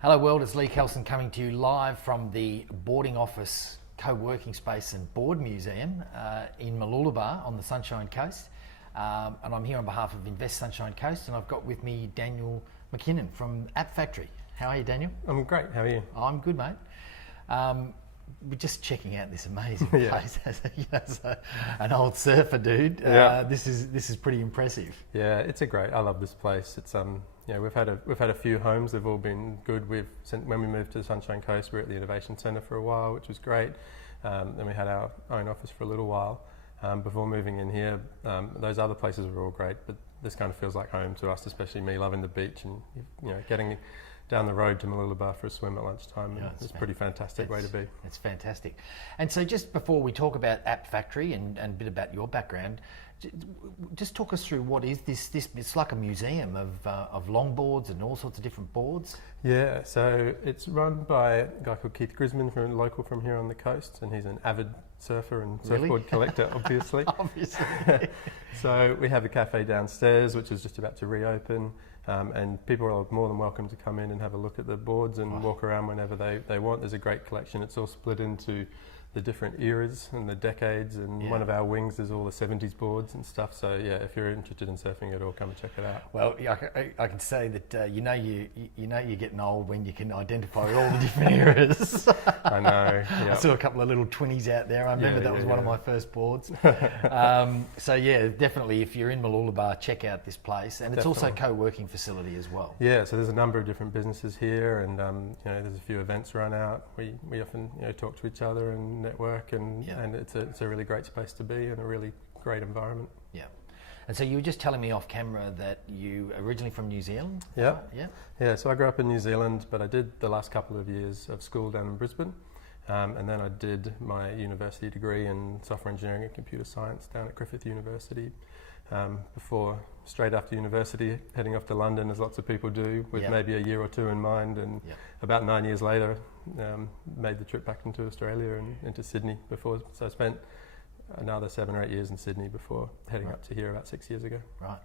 Hello world, it's Lee Kelson coming to you live from the boarding office, co-working space and board museum in Mooloolaba on the Sunshine Coast. And I'm here on behalf of Invest Sunshine Coast, and I've got with me Daniel McKinnon from Appfactory. How are you, Daniel? I'm great, how are you? I'm good, mate. We're just checking out this amazing place. As an old surfer dude, this is pretty impressive. Yeah, I love this place. It's we've had a few homes. They've all been good. When we moved to the Sunshine Coast, we were at the Innovation Centre for a while, which was great. Then we had our own office for a little while before moving in here. Those other places were all great, but this kind of feels like home to us, especially me loving the beach and getting down the road to Mooloolaba for a swim at lunchtime. It's a pretty fantastic way to be. It's fantastic. And so just before we talk about Appfactory and a bit about your background, just talk us through what is this? It's like a museum of longboards and all sorts of different boards. Yeah, so it's run by a guy called Keith Grisman, local from here on the coast, and he's an avid surfer and surfboard collector, obviously. Obviously. So we have a cafe downstairs, which is just about to reopen. And people are more than welcome to come in and have a look at the boards and walk around whenever they want. There's a great collection. It's all split into the different eras and the decades, and one of our wings is all the 70s boards and stuff. So yeah, if you're interested in surfing at all, come and check it out. Well, I can say that you're getting old when you can identify all the different eras. I know. Yep. I saw a couple of little 20s out there. I remember that was one of my first boards. So yeah, definitely if you're in Mooloolaba, check out this place, and it's also a co-working facility as well. Yeah, so there's a number of different businesses here, and there's a few events run out. We often talk to each other and network, and it's a really great space to be and a really great environment. Yeah. And so you were just telling me off camera that you originally from New Zealand? Yeah. Yeah. Yeah, so I grew up in New Zealand, but I did the last couple of years of school down in Brisbane. And then I did my university degree in software engineering and computer science down at Griffith University. Before, straight after university, heading off to London, as lots of people do, with maybe a year or two in mind. And about 9 years later, made the trip back into Australia and into Sydney before. So I spent another 7 or 8 years in Sydney before heading up to here about 6 years ago. Right.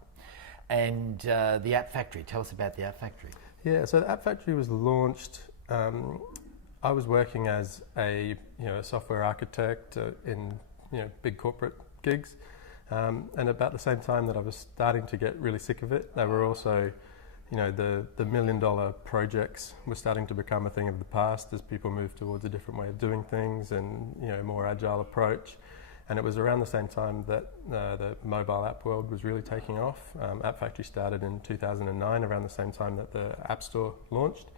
And the Appfactory, tell us about the Appfactory. Yeah, so the Appfactory was launched. I was working as a software architect in big corporate gigs. And about the same time that I was starting to get really sick of it, they were also, the $1 million projects were starting to become a thing of the past as people moved towards a different way of doing things and, more agile approach. And it was around the same time that the mobile app world was really taking off. Appfactory started in 2009, around the same time that the App Store launched.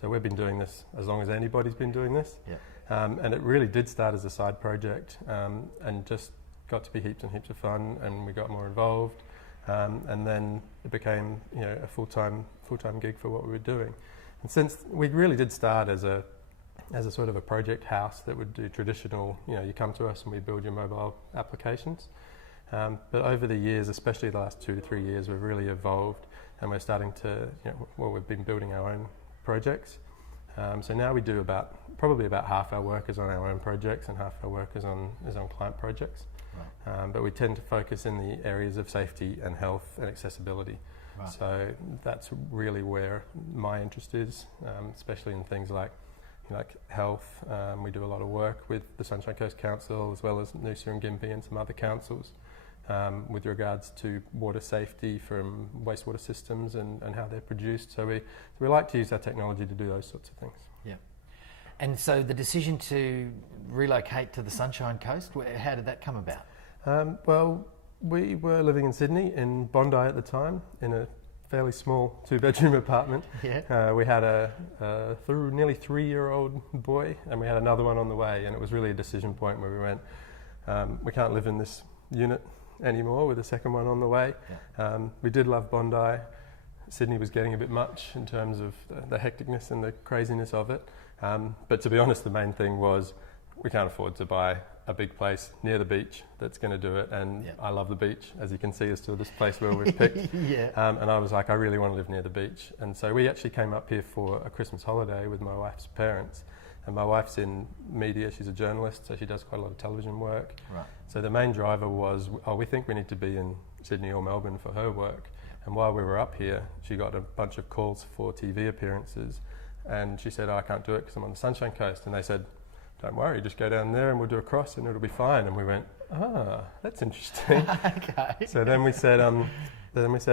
So we've been doing this as long as anybody's been doing this. Yeah. And it really did start as a side project and just got to be heaps and heaps of fun, and we got more involved, and then it became a full-time gig for what we were doing. And since we really did start as a sort of a project house that would do traditional, you come to us and we build your mobile applications. But over the years, especially the last 2 to 3 years, we've really evolved, and we're starting to, we've been building our own projects. So now we do probably about half our work is on our own projects and half our work is on client projects. Right. But we tend to focus in the areas of safety and health and accessibility. Right. So that's really where my interest is, especially in things like health. We do a lot of work with the Sunshine Coast Council as well as Noosa and Gympie and some other councils with regards to water safety from wastewater systems and how they're produced. So we like to use our technology to do those sorts of things. Yeah. And so the decision to relocate to the Sunshine Coast, how did that come about? Well, we were living in Sydney, in Bondi at the time, in a fairly small 2-bedroom apartment. Yeah. We had a nearly 3-year-old boy, and we had another one on the way, and it was really a decision point where we went, we can't live in this unit anymore with a second one on the way. Yeah. We did love Bondi. Sydney was getting a bit much in terms of the hecticness and the craziness of it. But to be honest, the main thing was we can't afford to buy a big place near the beach that's going to do it. And I love the beach, as you can see, as to this place where we've picked. And I was like, I really want to live near the beach. And so we actually came up here for a Christmas holiday with my wife's parents. And my wife's in media, she's a journalist, so she does quite a lot of television work. Right. So the main driver was, we think we need to be in Sydney or Melbourne for her work. And while we were up here, she got a bunch of calls for TV appearances. And she said, oh, I can't do it because I'm on the Sunshine Coast. And they said, don't worry, just go down there and we'll do a cross and it'll be fine. And we went, that's interesting. Okay. So then we said,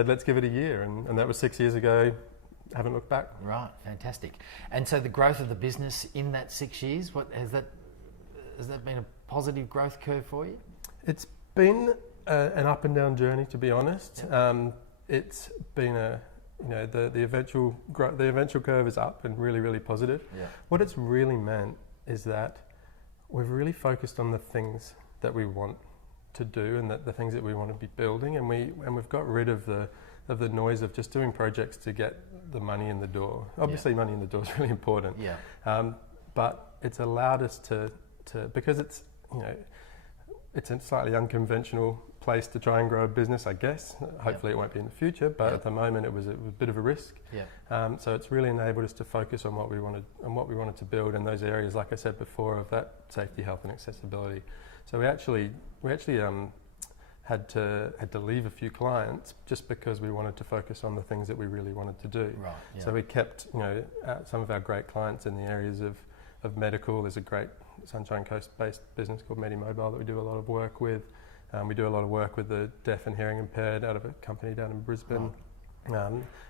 let's give it a year. And that was 6 years ago. Haven't looked back. Right, fantastic. And so the growth of the business in that 6 years, has that been a positive growth curve for you? It's been an up and down journey, to be honest. Yep. It's been the eventual curve is up and really, really positive. Yeah. What it's really meant is that we've really focused on the things that we want to do and the things that we want to be building, and we've got rid of the noise of just doing projects to get the money in the door. Obviously, money in the door is really important. Yeah. But it's allowed us to because it's a slightly unconventional place to try and grow a business, I guess. Hopefully it won't be in the future, but at the moment it was a bit of a risk. Yeah. So it's really enabled us to focus on what we wanted to build in those areas, like I said before, of that safety, health, and accessibility. So we actually had to leave a few clients just because we wanted to focus on the things that we really wanted to do. Right. Yeah. So we kept some of our great clients in the areas of medical. There's a great Sunshine Coast-based business called MediMobile that we do a lot of work with. We do a lot of work with the deaf and hearing impaired out of a company down in Brisbane,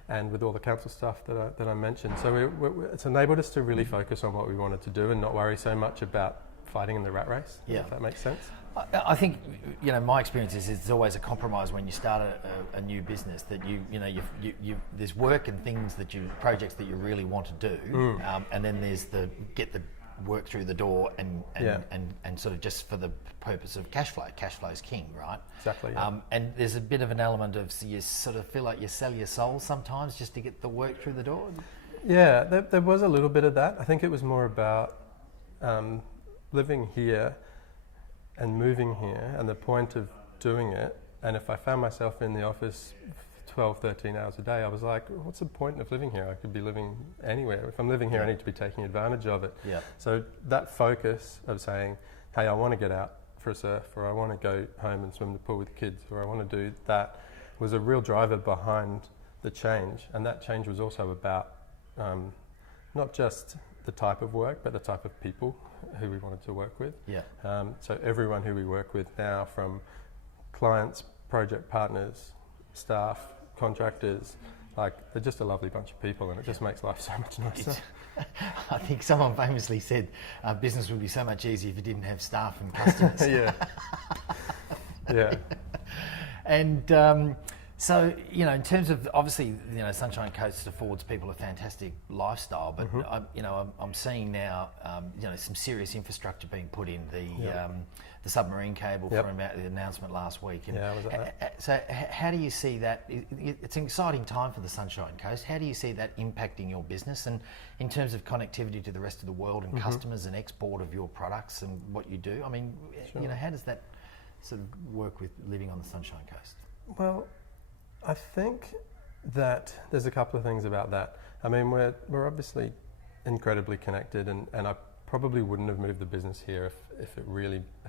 and with all the council stuff that I mentioned. So it's enabled us to really focus on what we wanted to do and not worry so much about fighting in the rat race. Yeah. If that makes sense. I think my experience is it's always a compromise when you start a new business, that you there's work and projects that you really want to do, and then there's get the work through the door and sort of just for the purpose of cash flow. Cash flow's king, right? Exactly. Yeah. And there's a bit of an element of you sort of feel like you sell your soul sometimes just to get the work through the door. Yeah, there was a little bit of that. I think it was more about living here and moving here and the point of doing it. And if I found myself in the office 12, 13 hours a day, I was like, what's the point of living here? I could be living anywhere. If I'm living here, I need to be taking advantage of it. Yeah. So that focus of saying, hey, I want to get out for a surf, or I want to go home and swim the pool with the kids, or I want to do that, was a real driver behind the change. And that change was also about not just the type of work, but the type of people who we wanted to work with. Yeah. So everyone who we work with now, from clients, project partners, staff, contractors, they're just a lovely bunch of people, and it just makes life so much nicer. I think someone famously said business would be so much easier if you didn't have staff and customers. Yeah. Yeah. And so, in terms of, obviously, Sunshine Coast affords people a fantastic lifestyle, but I'm seeing now, some serious infrastructure being put in, the submarine cable from the announcement last week. And I was at that. So how do you see that? It's an exciting time for the Sunshine Coast. How do you see that impacting your business, and in terms of connectivity to the rest of the world and customers and export of your products and what you do? I mean, how does that sort of work with living on the Sunshine Coast? Well, I think that there's a couple of things about that. I mean, we're obviously incredibly connected, and I probably wouldn't have moved the business here if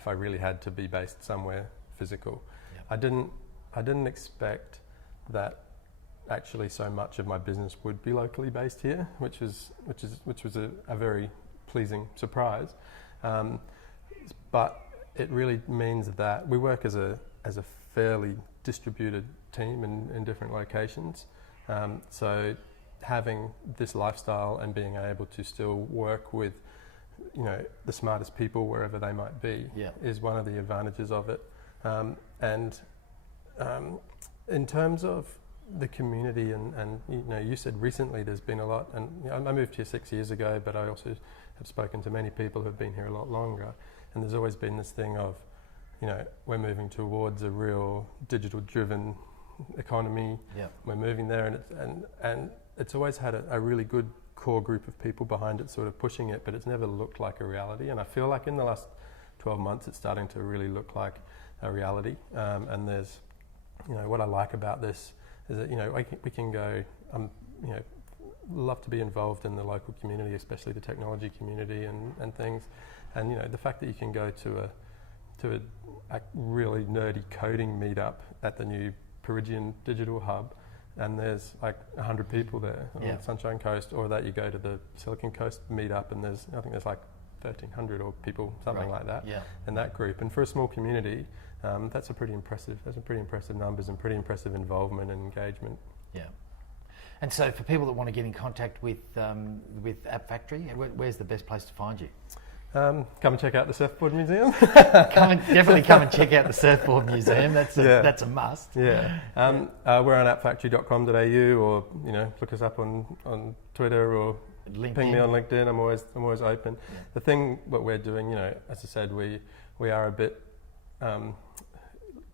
I really had to be based somewhere physical. Yep. I didn't expect that actually so much of my business would be locally based here, which was a very pleasing surprise. But it really means that we work as a fairly distributed team in different locations. So having this lifestyle and being able to still work with the smartest people wherever they might be is one of the advantages of it. And in terms of the community, and you said recently there's been a lot, and I moved here 6 years ago, but I also have spoken to many people who've been here a lot longer, and there's always been this thing of we're moving towards a real digital driven economy. We're moving there, and it's always had a really good core group of people behind it sort of pushing it, but it's never looked like a reality. And I feel like in the last 12 months it's starting to really look like a reality. And there's what I like about this is that we can go, love to be involved in the local community, especially the technology community and things, and the fact that you can go to a really nerdy coding meetup at the new Perugian Digital Hub and there's like 100 people there on the Sunshine Coast, or that you go to the Silicon Coast meetup and I think there's like 1,300 or people, something like that, in that group. And for a small community, that's pretty impressive numbers and pretty impressive involvement and engagement. Yeah. And so for people that want to get in contact with Appfactory, where's the best place to find you? Come and check out the Surfboard Museum. Definitely come and check out the Surfboard Museum. That's a must. Yeah. We're on appfactory.com.au, or look us up on Twitter, or LinkedIn. Ping me on LinkedIn. I'm always open. Yeah. The thing what we're doing, as I said, we are a bit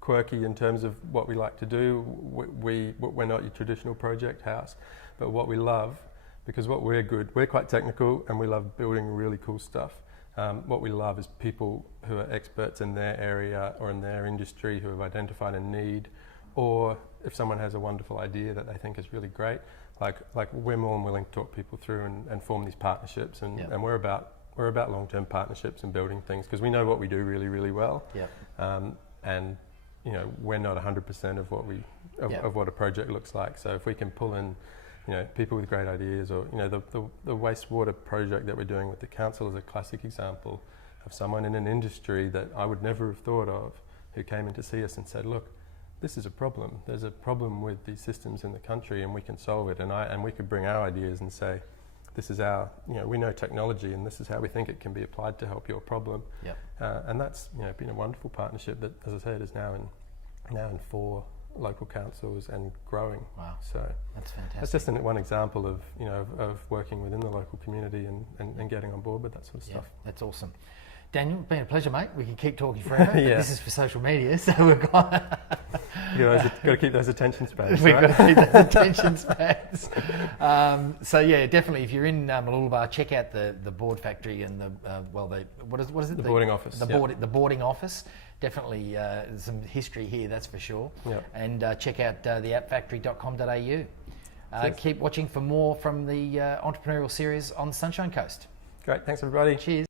quirky in terms of what we like to do. We're not your traditional project house, but what we love, because we're quite technical and we love building really cool stuff. What we love is people who are experts in their area or in their industry, who have identified a need, or if someone has a wonderful idea that they think is really great, like we're more than willing to talk people through and form these partnerships, and we're about long-term partnerships and building things, because we know what we do really, really well. And we're not 100% of what a project looks like. So if we can pull in people with great ideas, or the wastewater project that we're doing with the council is a classic example of someone in an industry that I would never have thought of, who came in to see us and said, look, this is a problem. There's a problem with these systems in the country, and we can solve it. And we could bring our ideas and say, this is our, we know technology, and this is how we think it can be applied to help your problem. And that's been a wonderful partnership that, as I said, is now in 4 local councils and growing. Wow. So that's fantastic. That's just one example of of working within the local community and getting on board with that sort of stuff. That's awesome. Daniel, been a pleasure, mate. We can keep talking forever. This is for social media, so we've got got to keep those attention spans. We've got to keep those attention spans. So definitely, if you're in Mooloolaba, check out the board factory and what is it? The boarding office. The boarding office. Definitely some history here, that's for sure. And check out the appfactory.com.au. Keep watching for more from the entrepreneurial series on the Sunshine Coast. Great, thanks everybody. Cheers.